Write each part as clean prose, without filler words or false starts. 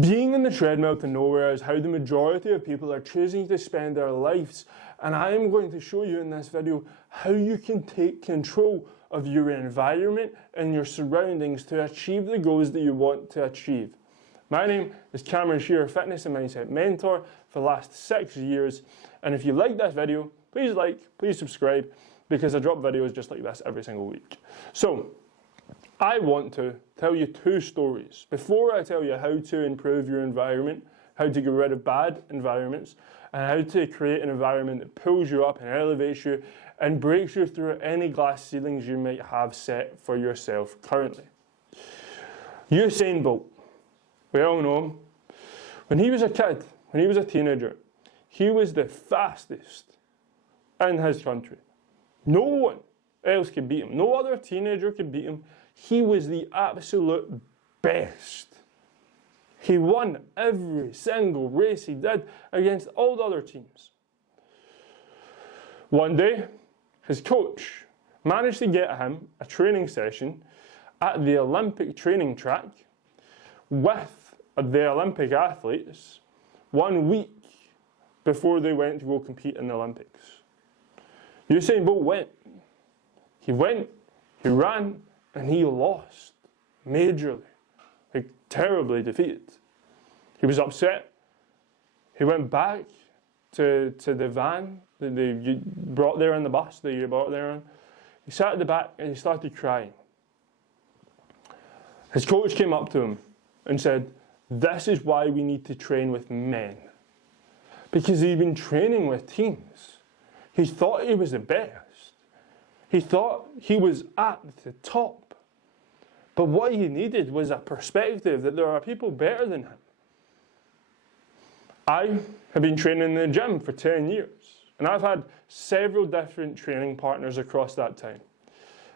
Being in the treadmill to nowhere is how the majority of people are choosing to spend their lives, and I am going to show you in this video how you can take control of your environment and your surroundings to achieve the goals that you want to achieve. My name is Cameron Shearer, fitness and mindset mentor for the last 6 years, and if you like this video, please subscribe, because I drop videos just like this every single week. So, I want to tell you 2 stories before I tell you how to improve your environment, how to get rid of bad environments, and how to create an environment that pulls you up and elevates you and breaks you through any glass ceilings you might have set for yourself currently. Usain Bolt, we all know him. When he was a kid, when he was a teenager, he was the fastest in his country. No one else could beat him. No other teenager could beat him. He was the absolute best. He won every single race he did against all the other teams. One day, his coach managed to get him a training session at the Olympic training track with the Olympic athletes 1 week before they went to go compete in the Olympics. Usain Bolt went. He ran, and he lost majorly, like terribly defeated. He was upset. He went back to the van that you brought there in the bus that you brought there on. He sat at the back and he started crying. His coach came up to him and said, "This is why we need to train with men." Because he'd been training with teams. He thought he was the best. He thought he was at the top. But what he needed was a perspective that there are people better than him. I have been training in the gym for 10 years, and I've had several different training partners across that time.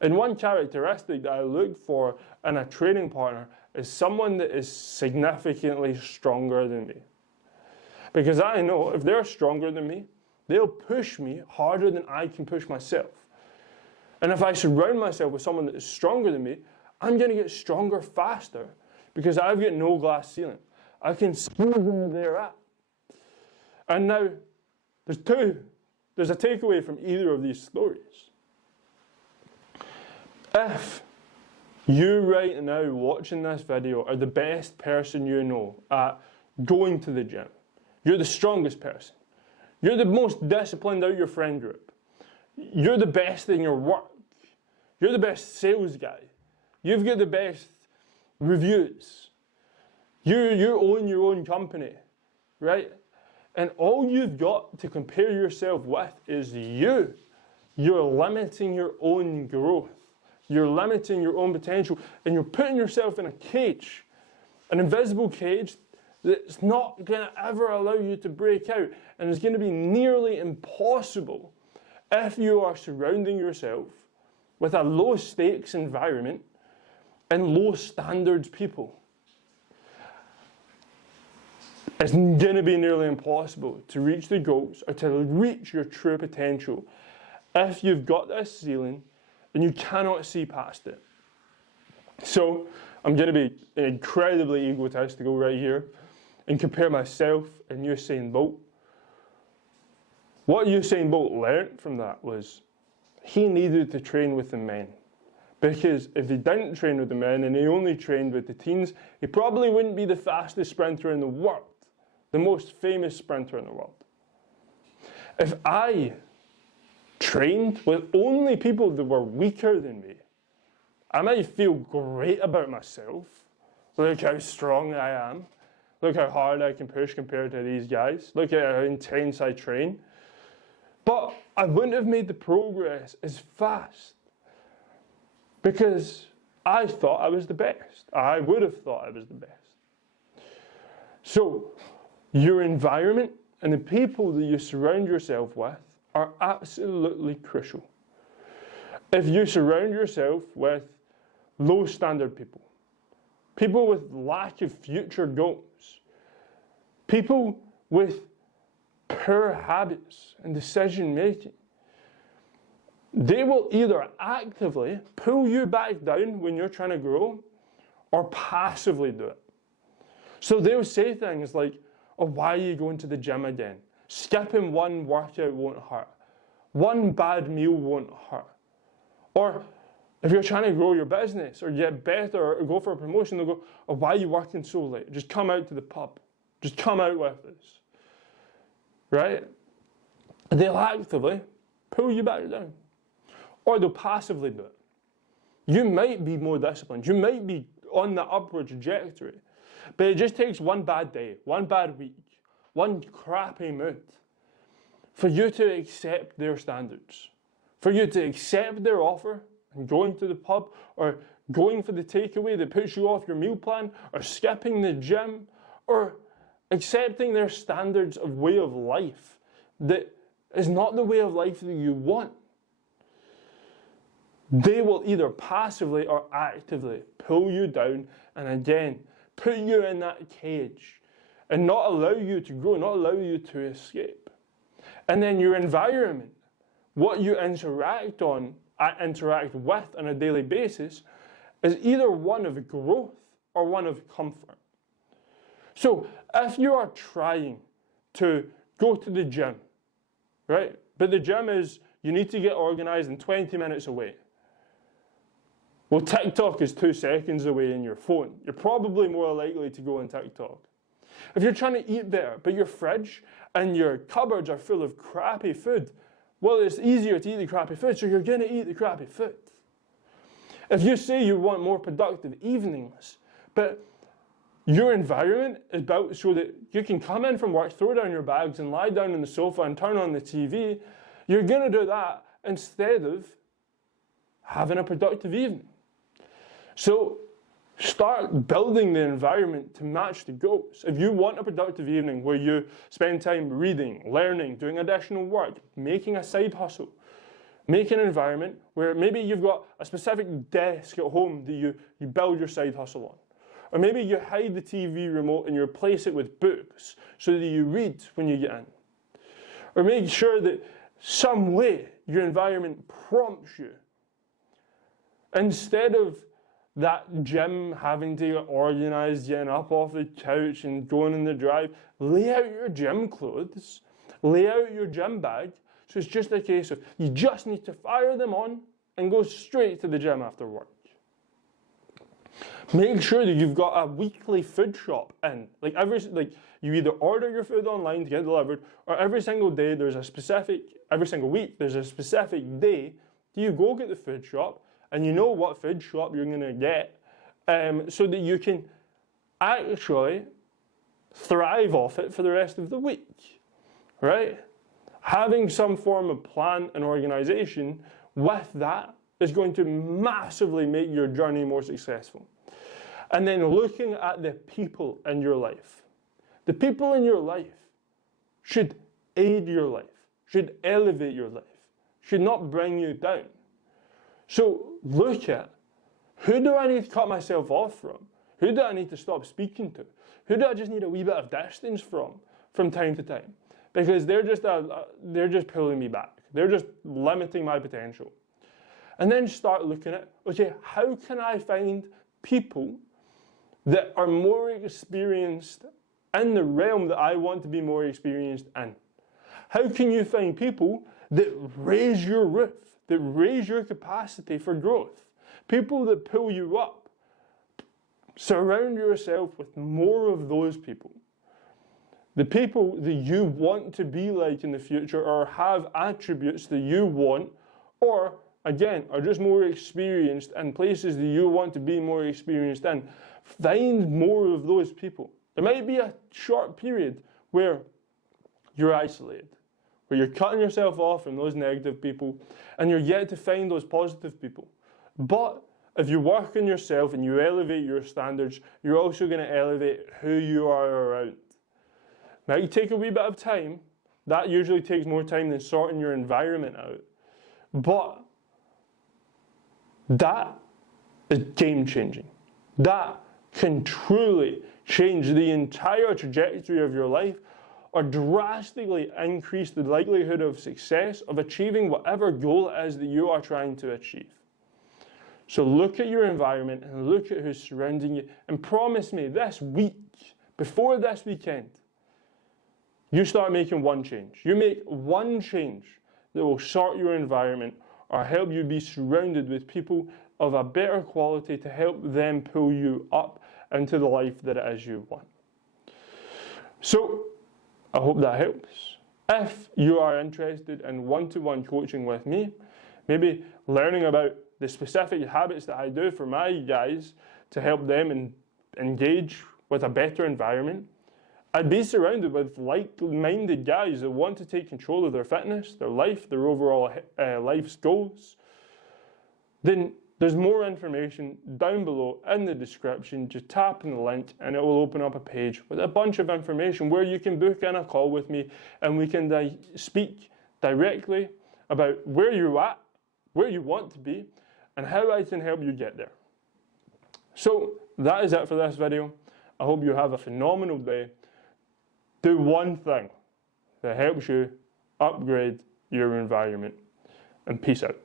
And one characteristic that I look for in a training partner is someone that is significantly stronger than me. Because I know if they're stronger than me, they'll push me harder than I can push myself. And if I surround myself with someone that is stronger than me, I'm going to get stronger faster because I've got no glass ceiling. I can see where they're at. And now, there's a takeaway from either of these stories. If you right now watching this video are the best person you know at going to the gym, you're the strongest person, you're the most disciplined out of your friend group, you're the best in your work, you're the best sales guy, you've got the best reviews, you own your own company, right? And all you've got to compare yourself with is you. You're limiting your own growth. You're limiting your own potential, and you're putting yourself in a cage, an invisible cage that's not going to ever allow you to break out, and it's going to be nearly impossible if you are surrounding yourself with a low stakes environment and low standards people. It's going to be nearly impossible to reach the goals or to reach your true potential if you've got this ceiling and you cannot see past it. So I'm going to be incredibly egotistical right here and compare myself and Usain Bolt. What Usain Bolt learned from that was he needed to train with the men. Because if he didn't train with the men and he only trained with the teens, he probably wouldn't be the fastest sprinter in the world, the most famous sprinter in the world. If I trained with only people that were weaker than me, I might feel great about myself. Look how strong I am. Look how hard I can push compared to these guys. Look at how intense I train. But I wouldn't have made the progress as fast because I thought I was the best. I would have thought I was the best. So, your environment and the people that you surround yourself with are absolutely crucial. If you surround yourself with low standard people, people with lack of future goals, people with poor habits and decision making, they will either actively pull you back down when you're trying to grow or passively do it. So they'll say things like, oh, why are you going to the gym again? Skipping one workout won't hurt. One bad meal won't hurt. Or if you're trying to grow your business or get better or go for a promotion, they'll go, oh, why are you working so late? Just come out to the pub. Just come out with us. Right? They'll actively pull you back down. Or they'll passively do it. You might be more disciplined. You might be on the upward trajectory. But it just takes one bad day, one bad week, one crappy mood for you to accept their standards, for you to accept their offer and going to the pub or going for the takeaway that puts you off your meal plan or skipping the gym or accepting their standards of way of life that is not the way of life that you want. They will either passively or actively pull you down and again put you in that cage and not allow you to grow, not allow you to escape. And then your environment, what you interact with on a daily basis, is either one of growth or one of comfort. So if you are trying to go to the gym, right? But the gym is, you need to get organized and 20 minutes away. Well, TikTok is 2 seconds away in your phone. You're probably more likely to go on TikTok. If you're trying to eat better, but your fridge and your cupboards are full of crappy food, well, it's easier to eat the crappy food, so you're going to eat the crappy food. If you say you want more productive evenings, but your environment is built so that you can come in from work, throw down your bags and lie down on the sofa and turn on the TV, you're going to do that instead of having a productive evening. So start building the environment to match the goals. If you want a productive evening where you spend time reading, learning, doing additional work, making a side hustle, make an environment where maybe you've got a specific desk at home that you build your side hustle on. Or maybe you hide the TV remote and you replace it with books so that you read when you get in. Or make sure that some way your environment prompts you. Instead of that gym having to get organized, getting up off the couch and going in the drive, lay out your gym clothes, lay out your gym bag, so it's just a case of you just need to fire them on and go straight to the gym after work. Make sure that you've got a weekly food shop in. You either order your food online to get delivered, or every single day every single week there's a specific day that you go get the food shop, and you know what food shop you're going to get, so that you can actually thrive off it for the rest of the week, right? Having some form of plan and organization with that is going to massively make your journey more successful. And then looking at the people in your life. The people in your life should aid your life, should elevate your life, should not bring you down. So look at, who do I need to cut myself off from? Who do I need to stop speaking to? Who do I just need a wee bit of distance from time to time? Because they're just pulling me back. They're just limiting my potential. And then start looking at, okay, how can I find people that are more experienced in the realm that I want to be more experienced in? How can you find people that raise your roof, that raise your capacity for growth? People that pull you up. Surround yourself with more of those people. The people that you want to be like in the future, or have attributes that you want, or again, are just more experienced in places that you want to be more experienced in. Find more of those people. There might be a short period where you're isolated, where you're cutting yourself off from those negative people, and you're yet to find those positive people. But if you work on yourself and you elevate your standards, you're also going to elevate who you are around. Might take a wee bit of time. That usually takes more time than sorting your environment out. But that is game changing. That can truly change the entire trajectory of your life, or drastically increase the likelihood of success of achieving whatever goal it is that you are trying to achieve. So look at your environment and look at who's surrounding you, and promise me this week, before this weekend, you start making one change. You make one change that will sort your environment or help you be surrounded with people of a better quality to help them pull you up into the life that it is you want. So, I hope that helps. If you are interested in one-to-one coaching with me, maybe learning about the specific habits that I do for my guys to help them engage with a better environment, I'd be surrounded with like-minded guys that want to take control of their fitness, their life, their overall life's goals. Then there's more information down below in the description. Just tap on the link and it will open up a page with a bunch of information where you can book in a call with me and we can speak directly about where you're at, where you want to be, and how I can help you get there. So that is it for this video. I hope you have a phenomenal day. Do one thing that helps you upgrade your environment, and peace out.